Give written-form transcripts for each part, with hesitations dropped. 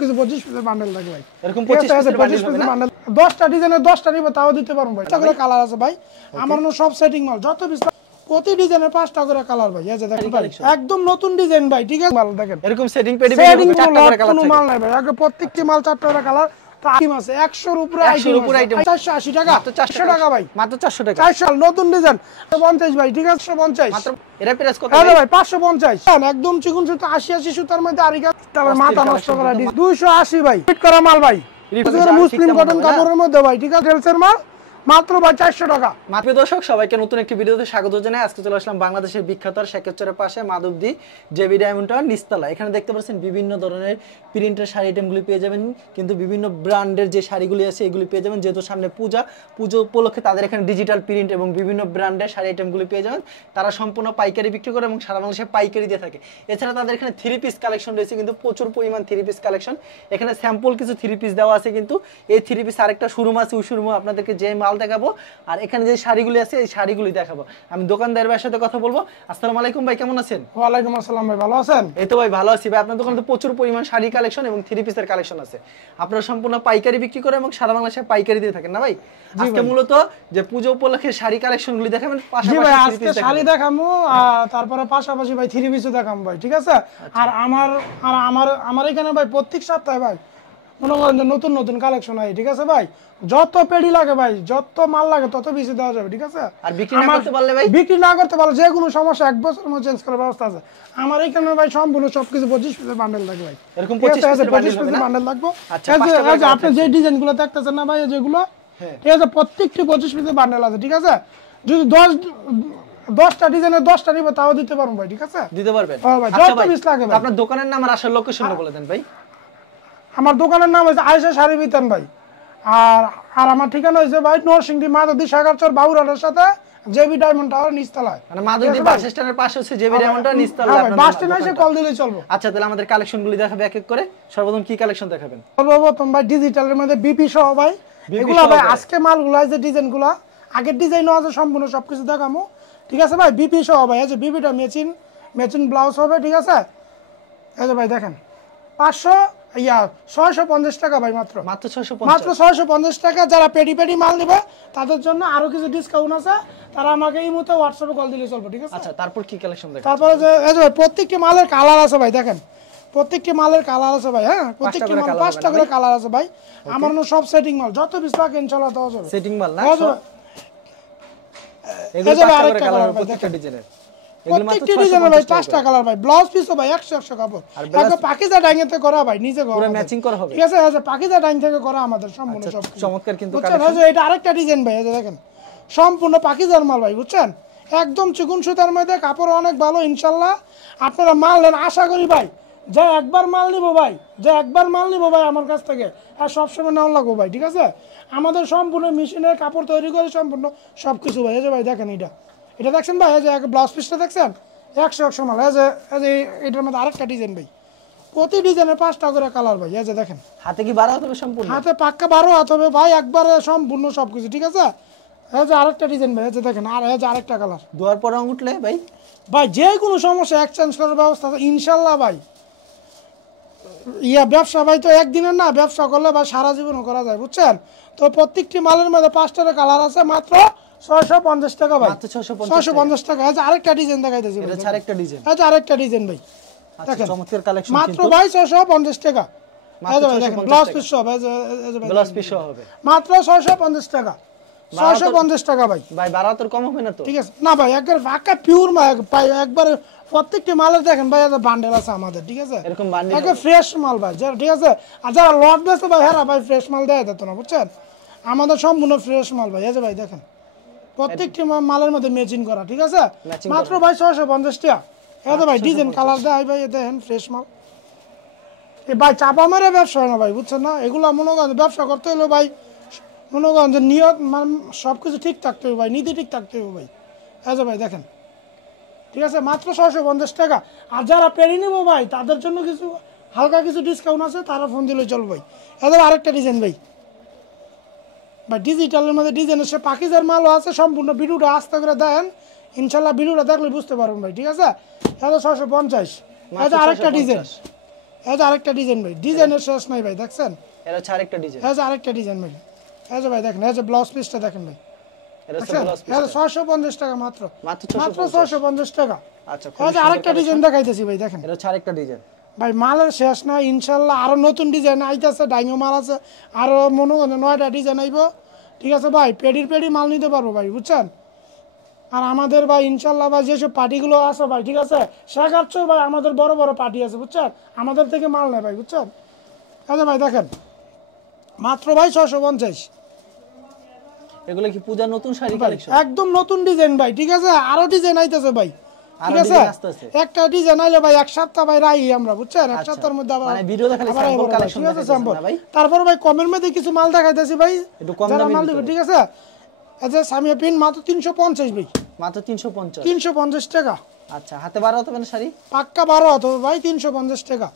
কিছু 25 পিসের বান্ডেল থাকে ভাই। এরকম 25 পিসের বান্ডেল হবে না? 10টা ডিজাইনের 10টা নিব তাও দিতে পারবো ভাই। 5টা করে কালার আছে ভাই। আমার না সব সেটিং মাল যত পিস প্রতি ডিজাইনের 5টা করে কালার ভাই। এই যে দেখেন ভাই একদম নতুন ডিজাইন ভাই, ঠিক আছে? মাল দেখেন এরকম সেটিং পেডি পেডি 4টা করে কালার থাকে। মাল নাই ভাই, আগে প্রত্যেকটি মাল 4টা করে কালার। তো আইটেম আছে 100 এর উপরে আইটেম, 480 টাকা, মাত্র 400 টাকা ভাই, মাত্র 400 টাকা। 400 নতুন ডিজাইন 50 ভাই, ঠিক আছে? 150 মাত্র এর প্রাইস কত ভাই? ভাই 550 একদম চিকন সুতো 80 সুতার মধ্যে আরিকা তাহলে মাথা নষ্ট করা 280 ভাই, ফিট করা মাল ভাই, মুসলিম কটন কাপড়ের মধ্যে ভাই, ঠিক আছে? টেলসের মাল মাত্র ভাই 400 টাকা। মাত্র দর্শক সবাইকে নতুন একটি ভিডিওতে স্বাগত জানাই। আজকে চলে আসলাম বাংলাদেশের বিখ্যাত শেখেরচরের পাশে মাধবদী জেবি ডায়মন্ড টাওয়ার নিচতলা। এখানে দেখতে পাচ্ছেন বিভিন্ন ধরনের প্রিন্টের শাড়ি আইটেমগুলি পেয়ে যাবেন, কিন্তু বিভিন্ন ব্র্যান্ডের যে শাড়িগুলি আছে এগুলি পেয়ে যাবেন। যেহেতু সামনে পুজো উপলক্ষে তাদের এখানে ডিজিটাল প্রিন্ট এবং বিভিন্ন ব্র্যান্ডের শাড়ি আইটেমগুলি পেয়ে যাবেন। তারা সম্পূর্ণ পাইকারি বিক্রি করে এবং সারা বাংলাদেশে পাইকারি দিয়ে থাকে। এছাড়া তাদের এখানে 3 পিস কালেকশন রয়েছে, কিন্তু প্রচুর পরিমাণ 3 পিস কালেকশন। এখানে স্যাম্পল কিছু 3 পিস দেওয়া আছে, কিন্তু এই 3 পিস আরেকটা শোরুম আছে, ওই শোরুমে আপনাদেরকে যে মাল দেখাবো আর এখানে যে শাড়িগুলি আছে এই শাড়িগুলি দেখাবো। আমি দোকানদারের ভাইয়ের সাথে কথা বলবো। আসসালামু আলাইকুম ভাই, কেমন আছেন? ওয়ালাইকুম আসসালাম ভাই, ভালো আছেন? এই তো ভাই ভালো আছি ভাই। আপনার দোকানে তো প্রচুর পরিমাণ শাড়ি কালেকশন এবং 3 পিসের কালেকশন আছে। আপনারা সম্পূর্ণ পাইকারি বিক্রি করে এবং সারা বাংলাদেশে পাইকারি দিয়ে থাকেন না ভাই? আজকে মূলত যে পূজা উপলক্ষে শাড়ি কালেকশনগুলি দেখাবেন, পাশাপাশি আজকে শাড়ি দেখামু, তারপরে পাশাপাশি ভাই 3 পিসও দেখামু ভাই, ঠিক আছে? আর আমার এখানে ভাই প্রত্যেক সপ্তাহে ভাই মনে করেন যে নতুন নতুন কালেকশন হয়, ঠিক আছে ভাই? যত পেডি লাগে ভাই, যত মাল লাগে তত বেশি দেওয়া যাবে, ঠিক আছে? আর বিক্রি না করতে পারলে ভাই, বিক্রি না করতে পারলে যে কোনো সমস্যা 1 বছরের মধ্যে চেঞ্জ করার ব্যবস্থা আছে আমার এখানে ভাই। সম্পূর্ণ সবকিছু 25 পিসের বান্ডেল লাগে ভাই, এরকম 25 পিসের বান্ডেল লাগবে। এই যে আপনি যে ডিজাইনগুলো দেখতেছেন না ভাই, যেগুলো ঠিক আছে প্রত্যেকটি 25 পিসের বান্ডেল আছে, ঠিক আছে? যদি 10টা ডিজাইনের 10টা নিব তাও দিতে পারবো ভাই, ঠিক আছে? দিতে পারবেন? হ্যাঁ ভাই, যত পিস লাগে ভাই। আপনার দোকানের নাম আর আসার লোকেশনটা বলে দেন ভাই। আমার দোকানের নাম হচ্ছে আয়েশা শাড়ি বিতান ভাই। আর আমার ঠিকানা হচ্ছে ভাই নরসিংদী মাধবদী শেখেরচর বাউরালের সাথে জেবি ডায়মন্ড টাওয়ার নিচতলায়। মানে মাধবদী বাস স্ট্যান্ডের পাশে হচ্ছে জেবি ডায়মন্ড টাওয়ার নিচতলায়। আপনারা বাস স্ট্যান্ডে এসে কল দিলেই চলবে। আচ্ছা, তাহলে আমাদের কালেকশনগুলি দেখাবে এক এক করে। সর্বপ্রথম কি কালেকশন দেখাবেন? সর্বপ্রথম ভাই ডিজিটালের মধ্যে বিপি সহ ভাই, এগুলা ভাই আজকে মালগুলো যে ডিজাইনগুলো আগের ডিজাইনও আছে, সম্পূর্ণ সবকিছু দেখামু, ঠিক আছে ভাই? বিপি সহ ভাই, এই যে বিপিটা ম্যাচিং ব্লাউজ হবে, ঠিক আছে? এই যে ভাই দেখেন 650 টাকা ভাই, মাত্র 650 টাকা। যারা পেডি মাল নেবে তাদের জন্য আরো কিছু ডিসকাউন্ট আছে, তারা আমাকে এই মুহূর্তে হোয়াটসঅ্যাপে কল দিলে চলবে, ঠিক আছে? আচ্ছা, তারপর কি কালেকশন দেখেন? তারপরে যে এই যে প্রত্যেকটি মালের কালার আছে ভাই, দেখেন প্রত্যেকটি মালের কালার আছে ভাই। হ্যাঁ, প্রত্যেকটি মাল 5টা করে কালার আছে ভাই। আমার না সব সেটিং মাল, যত পিস লাগে ইনশাআল্লাহ দেওয়া যাবে। সেটিং মাল না? এগুলো 5টা করে কালার হবে প্রত্যেকটা ডিজাইনের। প্রত্যেকটি ডিজাইনের ভাই 5টা কালার ভাই। ব্লাউজ পিসও ভাই 100 কাপড়, একদম পাকিজা ডাইংতে করা ভাই, নিজে করা, পুরো ম্যাচিং করা হবে, ঠিক আছে? এই যে পাকিজা ডাইং থেকে করা আমাদের সম্পূর্ণ সব চমৎকার কিন্তু কালেকশন। এটা আরেকটা ডিজাইন ভাই, এই যে দেখেন সম্পূর্ণ পাকিজার মাল ভাই, বুঝছেন? একদম চিকন সুতার মধ্যে, কাপড় অনেক ভালো ইনশাআল্লাহ। আপনারা মাল নেন, আশা করি ভাই যে একবার মাল নিব ভাই, আমার কাছ থেকে আর সবসময় নেওয়া লাগবো ভাই, ঠিক আছে? আমাদের সম্পূর্ণ মেশিনের কাপড় তৈরি করে সম্পূর্ণ সবকিছু ভাই। এই যে ভাই দেখেন এটা দেখছেন ভাই, এই যে ব্লাউজ পিসটা দেখছেন 100 মাল। এই যে এটার মধ্যে আরেকটা ডিজাইন ভাই, প্রতি ডিজাইনের 5টা করে কালার ভাই। এই যে দেখেন হাতে কি 12 হাত হবে সম্পূর্ণ? হাতে পাক্কা 12 হাত হবে ভাই, একবারে সম্পূর্ণ সবকিছু, ঠিক আছে? এই যে আরেকটা ডিজাইন ভাই, এই যে দেখেন, আর এই যে আরেকটা কালার। দুয়ার পর রং উঠলে ভাই যে কোনো সমস্যা এক্সচেঞ্জ করার ব্যবস্থা আছে ইনশাআল্লাহ ভাই। ব্যবসা ভাই তো একদিনের না, ব্যবসা করলে ভাই সারা জীবনও করা যায়, বুঝছেন? তো প্রত্যেকটি মালের মধ্যে 5টা কালার আছে, মাত্র 650 টাকা ভাই, 650 টাকা। আছে আরেকটা ডিজাইন দেখাইতেছি ভাই, আরেকটা ডিজাইন, আছে আরেকটা ডিজাইন ভাই, দেখেন চমৎকার কালেকশন, মাত্র ভাই 650 টাকা। দেখেন ব্লাউজ পিস হবে, ব্লাউজ পিস হবে মাত্র 650 টাকা, 650 টাকা ভাই। ভাই 12 তোর কম হবে না তো? ঠিক আছে না ভাই, একবার পাক্কা পিওর মাল ভাই, একবারে প্রত্যেকটি মালের দেখেন ভাই বান্ডেল আছে আমাদের, ঠিক আছে? এরকম বান্ডেল একবার ফ্রেশ মাল ভাই, ঠিক আছে? আর যারা লট বেচে ভাই, হ্যাঁ ভাই ফ্রেশ মাল দেয় দিত না, বুঝছেন? আমাদের সম্পূর্ণ ফ্রেশ মাল ভাই। এই যে ভাই দেখেন প্রত্যেকটি মালের মধ্যে ম্যাচিং করা, ঠিক আছে? মাত্র ভাই 650 টাকা। এই যে ভাই ডিজাইন কালার দেয় ভাই, দেখেন ফ্রেশ মাল। এই ভাই চাপা মেরে ব্যবসা হয় না ভাই, বুঝছেন না? এগুলো মনে করেন ব্যবসা করতে হলে ভাই মনে করেন যে নিয়ত মানে সবকিছু ঠিক থাকতে হবে ভাই, নীতি ঠিক থাকতে হবে ভাই। এই যে ভাই দেখেন, ঠিক আছে? মাত্র 650 টাকা। আর যারা পেরি নেব ভাই তাদের জন্য কিছু হালকা কিছু ডিসকাউন্ট আছে, তারা ফোন দিলে চলবে ভাই। এদের আরেকটা ডিজাইন ভাই, ডিজিটালের মধ্যে ডিজাইন এসে পাকিজার মালও আছে। সম্পূর্ণ ভিডিওটা আস্তে করে দেন, ইনশাল্লাহ ভিডিওটা দেখলে বুঝতে পারবেন ভাই, ঠিক আছে? এটা 650। এটা আরেকটা ডিজাইন, এই যে আরেকটা ডিজাইন ভাই, ডিজাইনের শেষ নাই ভাই, দেখছেন? এর হচ্ছে আরেকটা ডিজাইন। এই যে আরেকটা ডিজাইন ভাই, এই যে ভাই দেখেন, এই যে ব্লাউজ পিসটা দেখেন ভাই, এর হচ্ছে দেখছেন? Blouse piece. এই যে 650 টাকা মাত্র, মাত্র মাত্র 650। 650 টাকা। আচ্ছা, এই যে আরেকটা ডিজাইন দেখাইতেছি ভাই, দেখেন এর হচ্ছে আরেকটা ডিজাইন। ভাই মালের শেষ নাই, ইনশাল্লাহ আরো নতুন ডিজাইন আইতেছে, ডাইঙো মাল আছে, আরো মনে করেন 9টা ডিজাইন আইব, ঠিক আছে ভাই? পেডি মাল নিতে পারবো ভাই, বুঝছেন? আর আমাদের ভাই ইনশাল্লাহ ভাই যেসব পার্টিগুলো আছে ভাই, ঠিক আছে, শেখাচ্ছ ভাই, আমাদের বড় বড় পার্টি আছে, বুঝছেন? আমাদের থেকে মাল নেয় ভাই, বুঝছেন? আচ্ছা ভাই দেখেন, মাত্র ভাই 650। এগুলো কি পূজার নতুন শাড়ি কালেকশন? একদম নতুন ডিজাইন ভাই, ঠিক আছে? আরো ডিজাইন আইতেছে ভাই, ঠিক আরো আছে? ডিজাইন আসতেছে। একটা ডিজাইন আইলে ভাই এক সপ্তাহ ভাই রাই আমরা, বুঝছেন? এক সপ্তাহের মধ্যে আবার মানে ভিডিওতে খালি আবার স্যাম্পল আইবো ভাই, কালেকশন ঠিক আছে? দেখাইতেছেন স্যাম্পল। না ভাই? তারপর ভাই কমের মধ্যে কিছু মাল দেখাইতেছি ভাই, একটু কম যারা দামি মাল দিবে, ঠিক আছে? আচ্ছা সামিয়া পিন মাত্র 350 ভাই, মাত্র 350। 350 টাকা। আচ্ছা, হাতে 12 হতে পারে শাড়ি? পাক্কা 12 হতো ভাই, 350 টাকা,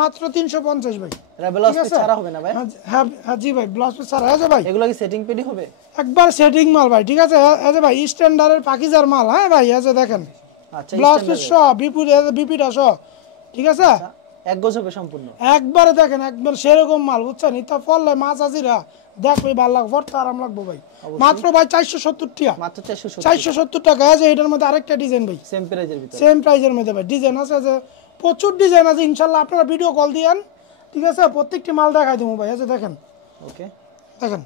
মাত্র 350 ভাই। এটা ব্লাউজ ঠিক পিস আছে? ছাড়া হবে না ভাই? হ্যাঁ হ্যাঁ জি ভাই, ব্লাউজ পিস ছাড়া আছে ভাই, এগুলো কি সেটিং পেডি হবে? একবার সেটিং মাল ভাই, ঠিক আছে? এই যে ভাই স্ট্যান্ডার্ডের পাকিজার মাল, হ্যাঁ ভাই, এই যে দেখেন আচ্ছা, ব্লাউজ পিস সহ বিপিটা সহ, ঠিক আছে? এক গজ হবে সম্পূর্ণ। একবারে দেখেন, একবার সেরকম মাল, বুঝছেন? ইতা ফললে মাছ আজিরা দেখবে ভালো লাগবে, পড়তে আরাম লাগবে ভাই। মাত্র ভাই 470 টাকা, মাত্র 470। 470 টাকা। আছে এটার মধ্যে আরেকটা ডিজাইন ভাই, সেম প্রাইজের ভিতরে। সেম প্রাইজের মধ্যে ভাই, ডিজাইন আছে যে প্রচুর ডিজাইন আছে, ইনশাল্লাহ আপনারা ভিডিও কল দিয়েন, ঠিক আছে? প্রত্যেকটি মাল দেখাই দেবো ভাই। আছে দেখেন, ওকে, দেখেন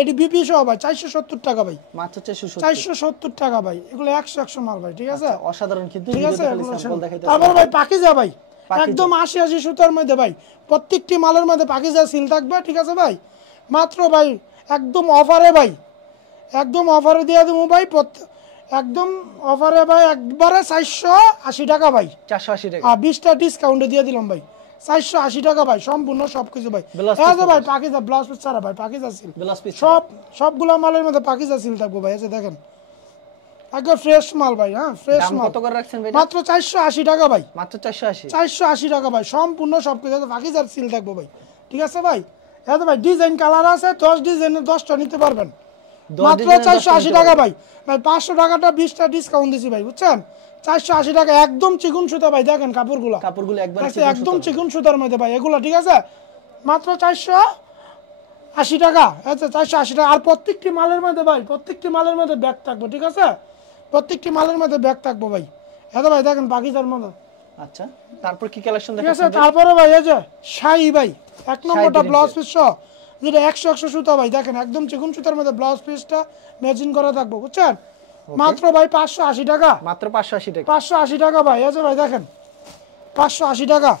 এটি বিপি সহ ভাই 470 টাকা ভাই, মাত্র 470। 470 টাকা ভাই। এগুলো 100 মাল ভাই, ঠিক আছে? অসাধারণ কিন্তু, ঠিক আছে? ভিডিওতে খালি এগুলো স্যাম্পল শুনুন। দেখাইতেছেন। তারপর ভাই পাকিজা ভাই, একদম 80 সুতার মধ্যে ভাই, প্রত্যেকটি মালের মধ্যে পাকিজা সিল থাকবে, ঠিক আছে ভাই? মাত্র ভাই একদম অফারে ভাই, একদম অফারে দিয়ে দেবো ভাই, একদম অফারে ভাই, একবারে 480 টাকা ভাই, 480 টাকা। 20টা ডিসকাউন্টে দিয়ে দিলাম ভাই, 480 টাকা ভাই, সম্পূর্ণ সবকিছু ভাই। ব্লাউজ এই যে ভাই পাকিজা ব্লাউজ পিস ছাড়া ভাই, পাকিজা সিল, ব্লাউজ পিস সবগুলো মালের মধ্যে পাকিজা সিল থাকবো ভাই। আছে দেখেন, একদম ফ্রেশ মাল ভাই, হ্যাঁ ফ্রেশ দাম মাল। কত করে রাখছেন ভাই? মাত্র 480 টাকা ভাই, মাত্র 480। 480 টাকা ভাই, সম্পূর্ণ সবকিছু পাকিজার সিল থাকবো ভাই, ঠিক আছে ভাই? এই যে ভাই ডিজাইন কালার আছে, 10 ডিজাইনের 10টা নিতে পারবেন, মাত্র 480 টাকা ভাই। ভাই 500 টাকাটা 20টা ডিসকাউন্ট দিছি ভাই, বুঝছেন? 480 টাকা, একদম চিকন সুতা ভাই, দেখেন কাপড়গুলো, কাপড়গুলো একবার একদম চিকন সুতার মধ্যে ভাই এগুলো, ঠিক আছে? মাত্র 480 টাকা। আচ্ছা 480 টাকা। আর প্রত্যেকটি মালের মধ্যে ভাই, প্রত্যেকটি মালের মধ্যে ব্যাগ থাকবো, ঠিক আছে? প্রত্যেকটি মালের মধ্যে ব্যাগ থাকবো ভাই। এত ভাই দেখেন পাকিজার মধ্যে, আচ্ছা, তারপর কি কালেকশন ঠিক আছে? দেখাচ্ছেন? তারপরে ভাই এই যে শাড়ি ভাই, 1 নম্বরটা ব্লাউজ পিস সহ, যেটা 100 সুতা ভাই, দেখেন একদম চিকন সুতার মধ্যে ব্লাউজ পিসটা ম্যাচিং করা থাকবো, বুঝছেন? মাত্র ভাই 580 টাকা, মাত্র 580 টাকা। 580 টাকা ভাই। এই যে ভাই দেখেন 580 টাকা,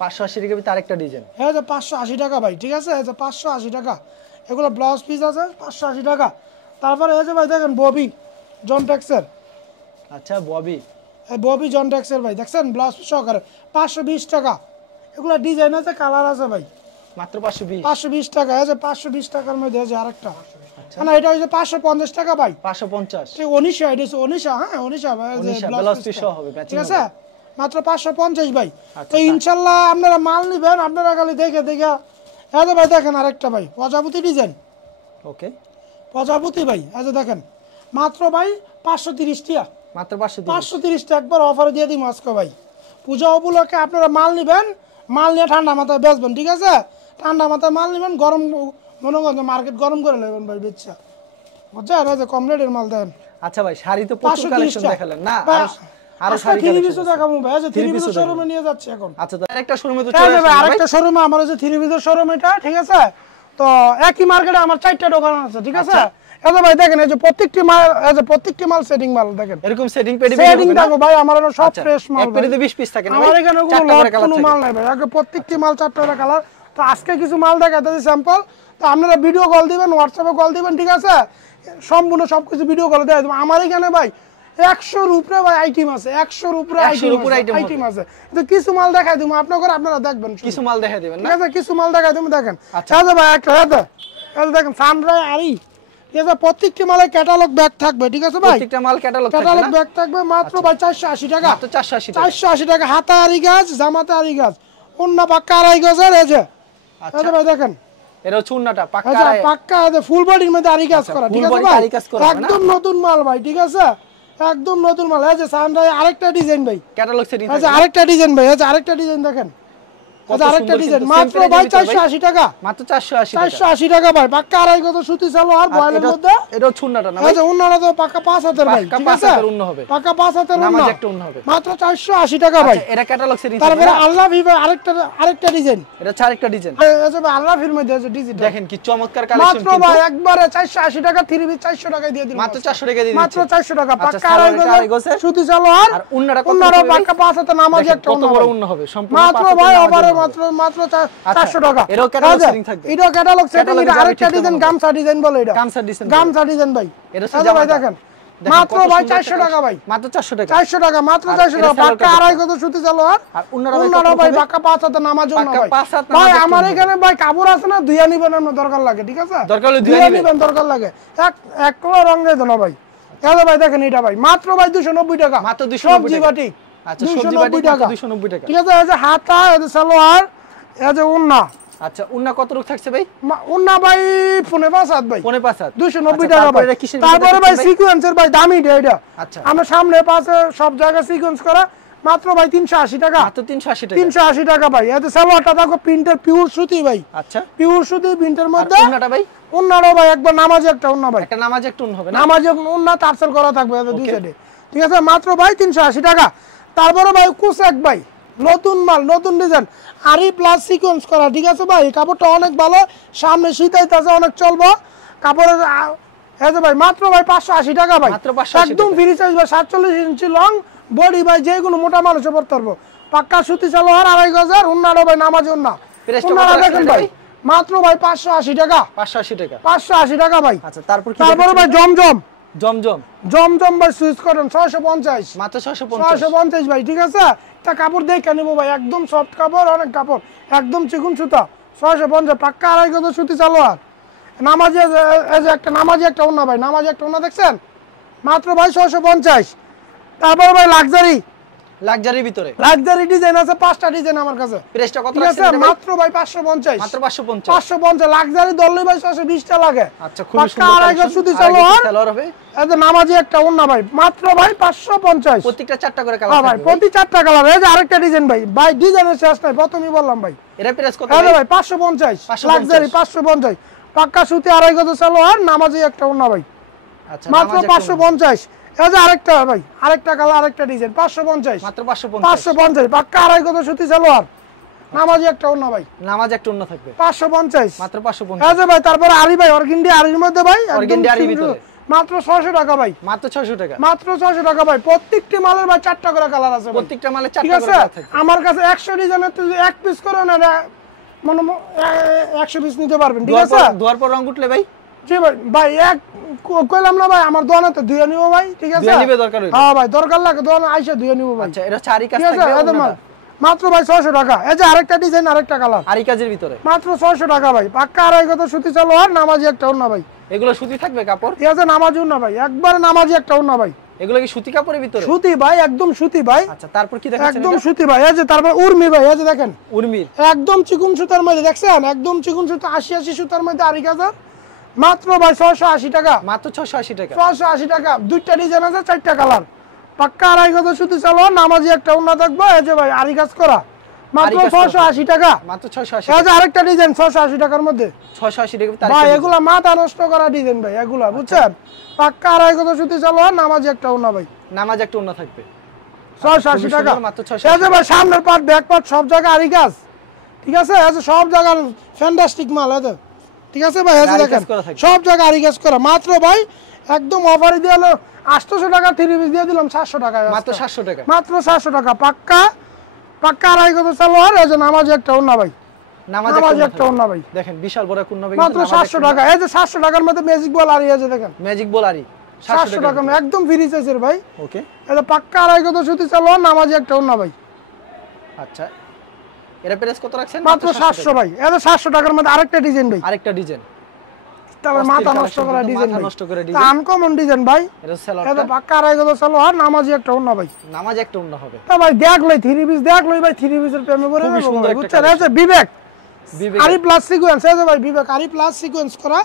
580 টাকা ভিতরে আরেকটা ডিজাইন। এই যে 580 টাকা ভাই, ঠিক আছে? এই যে 580 টাকা, এগুলো ব্লাউজ পিস আছে, 580 টাকা। তারপরে এই যে ভাই দেখেন ববি জন টেক্সের, আচ্ছা, ববি, ববি জন টেক্সের ভাই, দেখছেন ব্লাউজ পিস সহকারে, 520 টাকা। এগুলো ডিজাইন আছে, কালার আছে ভাই, মাত্র 520। 520 টাকা। এই যে 520 টাকার মধ্যে এই যে আরেকটা, না এটা হচ্ছে 550 টাকা ভাই, 550। ঠিক অনিশা, এটা হচ্ছে অনিশা, হ্যাঁ অনিশা ভাই, এই যে ব্লাউজ ব্লাউজ পিস পিস সহ হবে, ম্যাচিং ঠিক আছে? মাত্র 550 ভাই। আচ্ছা, তো ইনশাল্লাহ আপনারা মাল নিবেন, আপনারা খালি দেখে দেখে। এই যে ভাই দেখেন আরেকটা ভাই, প্রজাপতি ডিজাইন, ওকে, প্রজাপতি ভাই, এই যে দেখেন মাত্র ভাই 530 টাকা, মাত্র 530। 530 টাকা একবার অফারে দিয়ে দিই আজকে ভাই। পূজা উপলক্ষে আপনারা মাল নিবেন, মাল নিয়ে ঠান্ডা মাথায় বেচবেন, ঠিক আছে? ঠান্ডা মাথায় মাল নিবেন, গরম মনে করেন মার্কেট গরম করে নেবেন ভাই, বেচা বুঝছেন? এই যে কম রেটের মাল দেন। আচ্ছা ভাই, শাড়ি তো প্রচুর 530 কালেকশন টাকা দেখালেন না, ভাই, আরো আজকে শাড়ি থ্রি কালেকশন পিসও দেখাবো ভাই, এই যে থ্রি পিসের শোরুমে নিয়ে যাচ্ছে এখন। আচ্ছা, তো আরেকটা শোরুমে তো এই চলে যে ভাই আসলাম ভাই। আরেকটা শোরুমে আমার হচ্ছে থ্রি পিসের শোরুম এটা, ঠিক আছে? তো একই মার্কেটে আমার 4টা দোকান আছে, ঠিক আছে? এই যে ভাই দেখেন, এই যে প্রত্যেকটি মাল, এই যে প্রত্যেকটি মাল সেটিং মাল দেখেন, এরকম সেটিং পেডি সেটিং থাকবে ভাই, আমার হলো সব ফ্রেশ মাল এক ভাই। পেডিতে 20 পিস থাকে না ভাই? আমার এখানে কোনো 4টা লট করে কালার কোনো থাকে। মাল নাই ভাই, আগে প্রত্যেকটি মাল 4টা কালার। তো আজকে কিছু মাল দেখাতেছি স্যাম্পল, তো আপনারা ভিডিও কল দিবেন, হোয়াটসঅ্যাপে কল দিবেন, ঠিক আছে? সম্পূর্ণ সবকিছু ভিডিও কলে দেখাই দেবো। আমার এখানে ভাই 100-র উপরে ভাই আইটেম আছে, 100-র উপরে আইটেম আছে। তো কিছু মাল দেখাই দেবো আপনারা দেখবেন, কিছু মাল দেখাই দিবেন না? ঠিক আছে? কিছু মাল দেখাই দেবো, দেখেন। আচ্ছা। এই যে ভাই একটা, এই যে দেখেন সানরাই আরি, ঠিক আছে? প্রত্যেকটি মালে ক্যাটালগ ব্যাগ থাকবে, ঠিক আছে ভাই? প্রত্যেকটা মাল ক্যাটালগ থাকবে ক্যাটালগ না? ব্যাগ থাকবে মাত্র ভাই 480 টাকা, মাত্র 480 টাকা। 480 টাকা। হাতা আরি গাছ, জামাতে আরি গাছ, অন্য পাক্কা আড়াই গজের, এই যে এই যে ভাই দেখেন, এটা হচ্ছে উন্নাটা পাক্কা আচ্ছা পাক্কা ফুল বডির মধ্যে আরি কাজ করা, ঠিক আছে ভাই? একদম নতুন মাল ভাই, ঠিক আছে? একদম নতুন মাল। এই যে সানরাই আরেকটা ডিজাইন ভাই, ক্যাটালগ সেটিং আচ্ছা আরেকটা ডিজাইন ভাই, আচ্ছা আরেকটা ডিজাইন দেখেন, কত আরেকটা সুন্দর ডিজাইন কিন্তু মাত্র same ভাই price এর ভিতরে 480 টাকা, মাত্র 480 টাকা। 480 টাকা ভাই, পাক্কা আড়াই গজ সুতি সালোয়ার বয়েলের মধ্যে। এটা ছুন্নাটা না এই ভাই? যে উন্নাটা তো পাক্কা 5 হাতের ভাই, পাক্কা ঠিক 5 আছে, হাতের উন্না হবে। পাক্কা 5 হাতের উন্না, নামাজ একটা উন্না হবে। মাত্র 480 টাকা ভাই। আচ্ছা এটা ক্যাটালগ সেটিং তারপরে আল্লাহ ভি ভাই আরেকটা ডিজাইন, এটা আরেকটা ডিজাইন। এই যে ভাই আল্লাহ ভির মধ্যে আছে ডিজিটাল, দেখেন কি চমৎকার কালেকশন মাত্র কিন্তু। ভাই একবারে 480 টাকা, 3 পিস 400 টাকায় দিয়ে দিলাম, মাত্র 400 টাকা দিয়ে মাত্র দিচ্ছি। 400 টাকা, আচ্ছা, পাক্কা সালোয়ারটা আড়াই আড়াই গজ গজের। সুতি সালোয়ার, আর উন্নাটা কত উন্নাটা হবে ভাই? পাক্কা 5 হাতে নামাজি দেখেন একটা কত উন্না বড় ভাই। উন্না হবে, সম্পূর্ণ মাত্র 5 হাতের ভাই নামাজের ওভারে উন্না হবে। মাত্র 400 টাকা। এটাও ক্যাটালগ সেটিং থাকবে। এটাও ক্যাটালগ সেটিং, ক্যাটালগে এটা যাবে আরেকটা ঠিক ডিজাইন, তেমন গামছা ডিজাইন বলে এটা, গামছা ডিজাইন গামছা ডিজাইন ভাই। এটা এই যে ভাই দেখেন মাত্র ভাই 400 টাকা ভাই, মাত্র 400 টাকা। 400 টাকা, মাত্র আর 400 এটা টাকা, পাক্কা সালোয়ারটা আড়াই গজ সুতি সালোয়ার, আর উন্নাটা ভাই উন্নাটা কত ভাই হবে? পাক্কা 5 হাতে নামাজ উন্না পাক্কা ভাই। 5 হাত ভাই নামাজ আমার উন্না এখানে ভাই কাপড় আছে না, দুইয়া নিবেন আপনার দরকার লাগে, ঠিক আছে, দরকার হলে দুইয়া দুইয়া নিবেন। নিবেন দরকার লাগে, এক কালার রঙে দেন ভাই। এই যে ভাই দেখেন এটা ভাই মাত্র ভাই 290 টাকা, মাত্র 290 সবজি টাকা। বাটি। আচ্ছা সবজি বাটি 290 টাকা, 290 টাকা। ঠিক আছে। এই যে হাতা, এই যে সালোয়ার, এই যে উন্না, আচ্ছা উন্না কত রূপ থাকছে ভাই? উন্না ভাই 5.5 হাত ভাই, 5.5 হাত। 290 আচ্ছা, টাকা তারপরে ভাই। এটা কিসের তারপরে ভিতরে ভাই দেখছেন সিকোয়েন্সের ভাই দামি এটা, আচ্ছা আমরা সামনে পাশে সব জায়গায় সিকোয়েন্স করা, মাত্র ভাই 380 টাকা, মাত্র 380 টাকা। 380 টাকা ভাই। এই যে সালোয়ারটা দেখো প্রিন্টের পিওর সুতি ভাই, আচ্ছা পিওর সুতি প্রিন্টের আর মধ্যে। উন্নাটা ভাই? উন্নারও ভাই একবার নামাজি একটা উন্না ভাই, একটা নামাজ একটা উন্না হবে না? নামাজি উন্না টার্সেল করা থাকবে এই যে দুই Okay. সাইডে, ঠিক আছে, মাত্র ভাই 380 টাকা। তারপরে ভাই কুসেক ভাই, নতুন মাল, নতুন ডিজাইন, আরি প্লাস সিকোয়েন্স করা, ঠিক আছে ভাই, কাপড়টা অনেক ভালো, সামনে শীত আইতাছে, অনেক চলবো কাপড়ের। এই যে ভাই মাত্র ভাই 580 টাকা ভাই, মাত্র 580 একদম ফ্রি সাইজ ভাই, 47 ইঞ্চি লং বডি ভাই, যে কোনো মোটা মানুষে পড়তে পারবো, পাক্কা সুতি সালোয়ার আড়াই গজের, উন্নারও ভাই নামাজি উন্না, প্রাইসটা উন্নাটা কত দেখেন রাখছেন ভাই, মাত্র ভাই 580 টাকা, 580 টাকা। 580 টাকা ভাই। আচ্ছা তারপর কি তারপরে ভাই দেখাচ্ছেন? জমজম, জমজম ভাই সুইচ করেন 650, মাত্র 650। 650 ভাই, ঠিক আছে। তা কাপড় দেখে নিবো ভাই, একদম সফট কাপড়, অনেক কাপড়, একদম চিকুন সুতা, 650, পাক্কা আড়াই গজ সুতি সালোয়ার, নামাজি, এই যে একটা নামাজি একটা ওন্না ভাই, নামাজি একটা ওন্না দেখছেন, মাত্র ভাই 650। তারপর ভাই লাক্সারির ভিতরে লাক্সারি ডিজাইন আছে 5টা ডিজাইন আমার কাছে, প্রাইসটা কত ঠিক আছে, রাখছেন ভাই? মাত্র ভাই 550, মাত্র 550। 550 লাক্সারি দললে ভাই 620 টা লাগে। আচ্ছা খুব পাক্কা সুন্দর আড়াই গজ কালেকশন। সুতি আড়াই গজ সালোয়ার, সালোয়ার হবে। এই যে নামাজি একটা ওন্না ভাই, মাত্র ভাই 550। প্রত্যেকটা 4টা করে হ্যাঁ কালার ভাই, থাকবে ভাই। প্রতি 4টা কালার। এই যে আরেকটা ডিজাইন ভাই, ভাই ডিজাইনের শেষ নাই, প্রথমেই বললাম ভাই। এর প্রাইস কত এই যে ভাই? ভাই 550, 550 লাক্সারি 550, পাক্কা সুতি আড়াই গজ সালোয়ার, নামাজি একটা ওন্না ভাই, আচ্ছা মাত্র নামাজ একটা উন্না। 550। এই যে আরেকটা ভাই, আরেকটা কালার, আরেকটা ডিজাইন, 550, মাত্র 550। 550, পাক্কা আড়াই গজ সুতি সালোয়ার, নামাজি একটা ওন্না ভাই, নামাজ একটা উন্না থাকবে 550। মাত্র এই 550। যে ভাই তারপরে আরি ভাই, অর্গেন্ডি আরির মধ্যে ভাই, একদম অর্গেন্ডি আরির সুন্দর, ভিতরে। মাত্র 600 টাকা ভাই, মাত্র 600 টাকা। মাত্র 600 টাকা ভাই। প্রত্যেকটি মালের ভাই 4টা করে কালার আছে ভাই, প্রত্যেকটা মালে ঠিক 4টা করে আছে। কালার থাকবে। আমার কাছে 100 ডিজাইনের যদি এক পিস করে না, মানে 100 পিস নিতে পারবেন, ঠিক আছে। দুয়ার পর রং উঠলে ভাই জি ভাই, ভাই এক কইলাম না ভাই, আমার দোকানে তো দুইয়া নিব ভাই, ঠিক আছে, দুইয়া নিবে দরকার হইলে। হ্যাঁ ভাই, দরকার লাগে দোকানে আইসা দুইয়া নিব ভাই, আচ্ছা এটা চারি কাজ ঠিক আছে। থাকবে একদম উন্নাটা। মাত্র ভাই 600 টাকা। এই যে আরেকটা ডিজাইন, আরেকটা কালার, আরি কাজের ভিতরে মাত্র 600 টাকা ভাই, পাক্কা আড়াই গজ সুতি সালোয়ার, নামাজি একটা ওন্না ভাই, এগুলো সুতি থাকবে কাপড়? ঠিক আছে, নামাজি ওন্না ভাই, একবার নামাজি একটা ওন্না ভাই, এগুলো কি সুতি কাপড়ের ভিতরে? সুতি ভাই, একদম সুতি ভাই, আচ্ছা তারপর কি দেখাচ্ছেন? একদম এটা সুতি ভাই। এই যে তারপর উর্মি ভাই, এই যে দেখেন উর্মির একদম চিকুন সুতার মধ্যে, দেখছেন একদম চিকুন সুতা, 80 সুতার মধ্যে আড়াই হাজার, মাত্র ভাই 680 টাকা, মাত্র 680 টাকা। 680 টাকা। দুইটা ডিজাইন আছে, 4টা কালার, পাক্কা আড়াই গজ সুতি সালোয়ার, নামাজি একটা ওন্না থাকবে। এই যে ভাই আরি কাজ করা, মাত্র আরি কাজ করা। 680 টাকা। মাত্র 680 এই যে টাকা। আরেকটা ডিজাইন 680 টাকার মধ্যে 680 টাকা ভাই, তারিখ। এগুলা মাথা নষ্ট করা ডিজাইন ভাই, এগুলা বুঝছেন, পাক্কা আড়াই গজ সুতি সালোয়ার, নামাজি একটা ওন্না ভাই, নামাজ একটা উন্না থাকবে 680 খুবই টাকা। সুন্দর, মাত্র 680 এই যে ভাই সামনের পার্ট, ব্যাক পার্ট সব জায়গায় আরি কাজ, ঠিক আছে। এই যে সব জায়গার ফ্যান্টাস্টিক মাল, এই যে, ঠিক আছে ভাই। এই যে আরি কাজ দেখেন করা থাকবে। সব জায়গায় আরি কাজ করা, মাত্র ভাই একদম অফারে দিয়ে হলো 800 টাকা, 3 পিস দিয়ে দিলাম 700 টাকায়, মাত্র 700 টাকা। মাত্র 700 টাকা, পাক্কা পাক্কা আড়াই গজ সালোয়ার। এই যে নামাজি একটা ওন্না ভাই, নামাজ নামাজি একটা একটা ওন্না ভাই, দেখেন বিশাল বড় একটা উন্না হবে মাত্র 700 টাকা। এই যে 700 টাকার মধ্যে ম্যাজিক বল আরি আছে, দেখেন ম্যাজিক বল আরি 700 টাকা, একদম ফ্রি সাইজের ভাই। ওকে এই যে পাক্কা আড়াই গজ সুতি সালোয়ার, নামাজি একটা ওন্না ভাই, আচ্ছা এর প্রাইস কত রাখছেন? মাত্র 700 ভাই। এই যে 700 টাকার মধ্যে আরেকটা ডিজাইন ভাই, আরেকটা ডিজাইন, তারপর মাথা নষ্ট করা ডিজাইন ভাই, নষ্ট করে ডিজাইন, আনকমন ডিজাইন ভাই। এটা এই যে সেলরটা পাক্কা আড়াই গজ সালোয়ার, নামাজি একটা ওন্না ভাই, নামাজ একটা উন্না হবে। তা ভাই দেখলই 3 পিস দেখলই ভাই 3 পিসের প্রেমে পড়ে খুবই যাবো সুন্দর ভাই, একটা বুঝছেন। এই যে বিবেক বিবেক আরি প্লাস সিকোয়েন্স, এই যে ভাই বিবেক আরি প্লাস সিকোয়েন্স করা,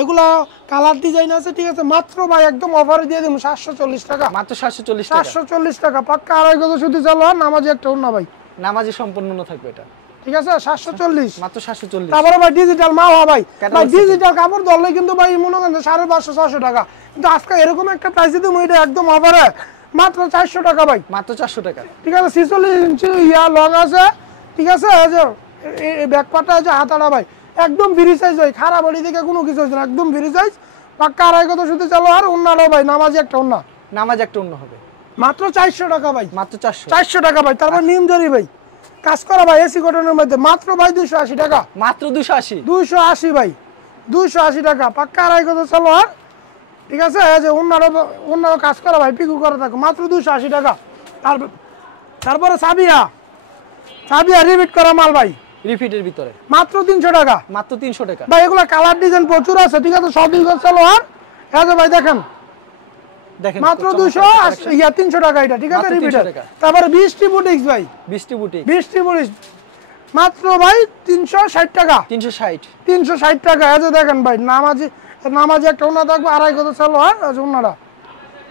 এগুলা কালার ডিজাইন আছে, ঠিক আছে। মাত্র ভাই একদম অফারে দিয়ে দেবো 740 টাকা, মাত্র 740 টাকা। 740 টাকা, পাক্কা আড়াই গজ সুতি সালোয়ার, নামাজি একটা ওন্না ভাই, নামাজে সম্পূর্ণ উন্না থাকবে এটা। ঠিক আছে 740 মাত্র 740। তারপরে ভাই ডিজিটাল মাল হয় ভাই Catalog ডিজিটাল কাপড় ধরলে কিন্তু ভাই মনে করেন 550 600 টাকা, কিন্তু আজকে এরকম একটা প্রাইসে দিমু এটা একদম অফারে মাত্র 400 টাকা ভাই, মাত্র 400 টাকা। ঠিক আছে 46 ইঞ্চি ইয়া লং আছে, ঠিক আছে এই যে এই ব্যাকপার্টটা আছে হাতাটা ভাই একদম ফ্রি সাইজ ভাই, খারাপ বডি থেকে কোনো কিছু হচ্ছে না, একদম ফ্রি সাইজ পাক্কা আড়াই কত শুধু চালো। আর ওন্নাটাও ভাই নামাজি একটা ওন্না, নামাজ একটা অন্য হবে মাত্র 400 টাকা ভাই, মাত্র 400। 400 টাকা ভাই। তারপর নিম জরি ভাই কাজ করা ভাই এসি কটনের মধ্যে মাত্র ভাই 280 টাকা, মাত্র 280। 280 ভাই 280 টাকা পাক্কা আড়াই কত চালো। আর ঠিক আছে এই যে ওন্নারও কাজ করা ভাই পিকু করা থাকে মাত্র 280 টাকা। তারপরে সাবিয়া রিপিট করা মাল ভাই রিপিটের ভিতরে মাত্র 300 টাকা, মাত্র 300 টাকা ভাই এগুলো কালার ডিজাইন প্রচুর আছে, ঠিক আছে সব দিন চালো। আর এই যে ভাই দেখেন দেখেন মাত্র 300 টাকা এটা, ঠিক আছে মাত্র 300 রিপিটার। টাকা। তারপরে 20টি বুটিক্স ভাই 20টি বুটিক 20টি বুটিক্স মাত্র ভাই 360 টাকা, 360। 360 টাকা। এই যে দেখেন ভাই নামাজি একটা ওনা থাকবে আড়াই কত চালো। আর ওনাটা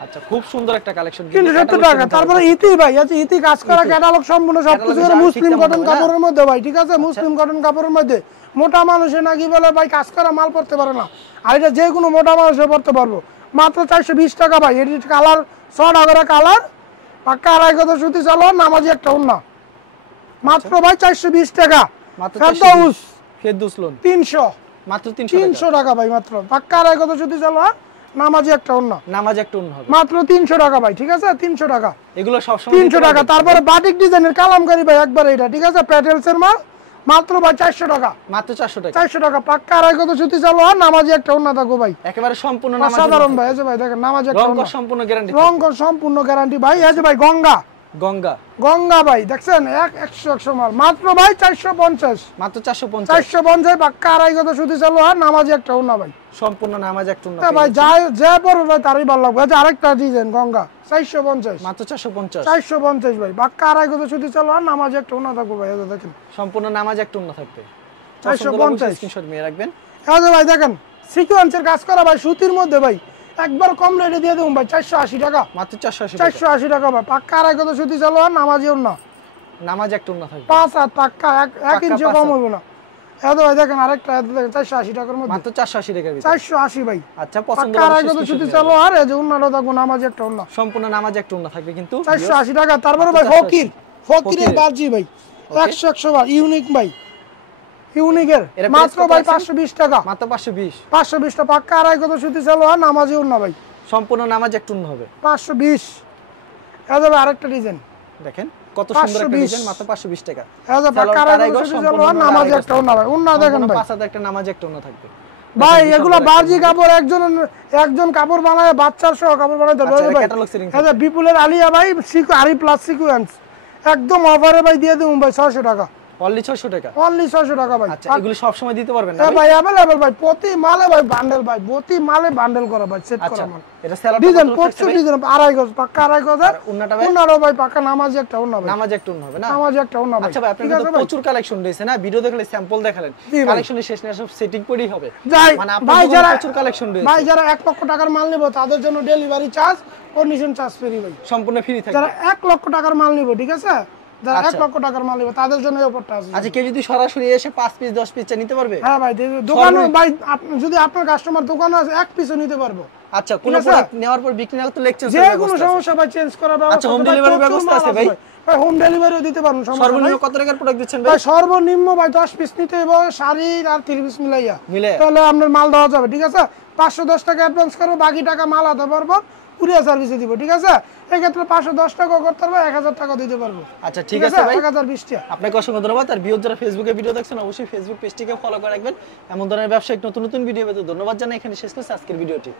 আচ্ছা খুব সুন্দর একটা কালেকশন 370 টাকা। তারপরে ইতি ভাই আছে ইতি কাজ করা ক্যাটালগ সম্পূর্ণ সবকিছু করে মুসলিম কটন কাপড়ের মধ্যে ভাই, ঠিক আছে মুসলিম কটন কাপড়ের মধ্যে মোটা মানুষে নাকি বলে ভাই কাজ করা মাল পড়তে পারে না, আর এটা যে কোনো মোটা মানুষে পড়তে পারবো মাত্র 420 টাকা ভাই। এর কালার 6 টাকা কালার পাক্কা আড়াই কত সুতি চালো নামাজি একটা ওন্না মাত্র ভাই 420 টাকা। মাত্র ফেরদৌস লোন 300 মাত্র 300 টাকা ভাই মাত্র পাক্কা আড়াই কত সুতি চালো। আর নামাজি একটা ওন্না নামাজ একটা অন্য হবে মাত্র 300 টাকা ভাই, ঠিক আছে 300 টাকা এগুলো সব সময় 300 টাকা। তারপরে বাটিক ডিজাইনের কালামকারী ভাই একবার এটা, ঠিক আছে প্যাটেলস এর মাল মাত্র ভাই 400 টাকা, মাত্র 400 টাকা 400 টাকা পাক্কা আড়াই কত সুতি চালো। আর নামাজি একটা ওন্না থাকো ভাই একেবারে সম্পূর্ণ নামাজ সাধারণ ভাই। এই যে ভাই দেখেন নামাজি একটা রং ওন্না সম্পূর্ণ গ্যারান্টি রং সম্পূর্ণ গ্যারান্টি ভাই। এই যে ভাই গঙ্গা ভাই দেখছেন 100 মাল মাত্র ভাই 450, মাত্র 450 450 পাক্কা আড়াই কত সুতি চালো। আর নামাজি একটা ওন্না ভাই সম্পূর্ণ নামাজ একটা অন্য ভাই যা পড়বে ভাই তারই ভালো লাগবে। এই যে আরেকটা ডিজাইন গঙ্গা 450, মাত্র 450 450 ভাই পাক্কা আড়াই কত সুতি চালো। আর নামাজি একটা ওন্না থাকো ভাই। এই যে দেখেন সম্পূর্ণ নামাজ একটা অন্য থাকবে 450 স্ক্রিনশট নিয়ে রাখবেন। এই যে ভাই দেখেন সিকোয়েন্সের কাজ করা ভাই সুতির মধ্যে ভাই একবার কম রেটে দিয়ে দেবো ভাই 480 টাকা, মাত্র 480 টাকা 480 টাকা ভাই পাক্কা আড়াই কত সুতি চালো। আর নামাজি ওন্না নামাজ একটা অন্য থাকবে 5 হাত পাক্কা 1 পাক্কা ইঞ্চি 5 কম হাত। হইব না। এই যে ভাই দেখেন আরেকটা দেখেন 480 টাকার মধ্যে মাত্র 480 টাকার ভিতরে 480 ভাই আচ্ছা পছন্দ পাক্কা আড়াই হলে কত সুতি চালো। আর এই যে ওন্নাটা থাকবো নামাজি একটা ওন্না সম্পূর্ণ নামাজ একটা অন্য থাকবে কিন্তু 480 টাকা। তারপরে ভাই ফকিরের বাজি ভাই 100 বার ইউনিক ভাই ইউনিকের এর মাত্র price কত ভাই আছে? 520 টাকা, মাত্র 520 520 টাকা পাক্কা আড়াই কত সুতি চালো। আর নামাজি ওন্না ভাই সম্পূর্ণ নামাজ একটা অন্য হবে 520। এই যে ভাই আরেকটা ডিজাইন দেখেন কত সুন্দর একটা 520 ডিজাইন মাত্র 520 টাকা এই যে পাক্কা আড়াই কত সুতি চালো। আর নামাজি একটা ওন্না ভাই ওন্না দেখেন ভাই 5 একটা নামাজ একটা অন্য থাকবে ভাই এগুলা বাজি কাপড় একজন কাপড় বানায় বাচ্চার সহ কাপড় বানাইতে আচ্ছা, পারবে এটা ভাই। catalog selling এই যে বিপুলের আলিয়া ভাই আরি প্লাস সিকোয়েন্স একদম অফারে ভাই দিয়ে দেবো ভাই 600 টাকা, অনলি 600 টাকা। অনলি 600 টাকা ভাই। আচ্ছা এগুলো সব সময় দিতে পারবেন না এ ভাই अवेलेबल ভাই প্রতি মালে ভাই বান্ডেল ভাই প্রতি মালে বান্ডেল করা ভাই সেট আচ্ছা করা মাল এটা সেলার ডিজাইন প্রচুর ডিজাইন আড়াই গজ পাক্কা আড়াই গজ। আর উন্নাটা ভাই উন্নারও ভাই পাক্কা নামাজি একটা উন্না ভাই নামাজ একটা অন্য হবে না নামাজি একটা উন্না ভাই। আচ্ছা ভাই আপনাদের তো প্রচুর কালেকশন রয়েছে না, ভিডিও দেখলে স্যাম্পল দেখালেন, জি ভাই। কালেকশনের শেষ না সব সেটিং করেই হবে যাই মানে ভাই আপনাদের যারা প্রচুর কালেকশন রয়েছে ভাই যারা 1 লক্ষ টাকার মাল নেব তাদের জন্য delivery charge condition charge free ভাই। সম্পূর্ণ ফ্রি থাকবে। যারা 1 লক্ষ টাকার মাল নিব ঠিক আছে যারা 1 আচ্ছা। লক্ষ টাকার মাল নিব তাদের জন্য এই অফারটা আছে। আচ্ছা কেউ যদি সরাসরি এসে 5 পিস 10 পিস নিতে পারবে? হ্যাঁ ভাই দোকানে ভাই যদি আপনার কাস্টমার দোকানে আছে 1 পিসও নিতে পারবো। আচ্ছা কোন ঠিক আছে? প্রোডাক্ট নেওয়ার পর বিক্রি না করতে লেকচার যে কোনো সমস্যা ভাই চেঞ্জ করা ব্যবস্থা আচ্ছা, home আছে ভাই, delivery প্রচুর ব্যবস্থা মাল আছে ভাই? ভাই হোম ডেলিভারিও দিতে পারবো সমস্যা সর্বনিম্ন নাই। কত টাকার প্রোডাক্ট দিচ্ছেন ভাই ভাই? সর্বনিম্ন ভাই 10 পিস নিতে হবে শাড়ি আর 3 পিস মিলাইয়া মিলে তাহলে আপনার মাল দেওয়া যাবে ঠিক আছে। 510 টাকা অ্যাডভান্স করবো বাকি টাকা মাল হাতে পারবো কুরিয়ার সার্ভিসে দিব ঠিক আছে। এই ক্ষেত্রে 510 টাকা করতে পারবো 1000 টাকা দিতে পারবো আচ্ছা ঠিক আছে ভাই 1020 টাকা। আপনাকে অসংখ্য ধন্যবাদ। আর ভিউয়ার যারা ফেসবুকে ভিডিও দেখছেন অবশ্যই ফেসবুক পেজটিকে ফলো করে রাখবেন। এমন ধরনের ব্যবসায়িক নতুন নতুন ভিডিও পেতে ধন্যবাদ জানাই এখানে শেষ করছি আজকের ভিডিওটি।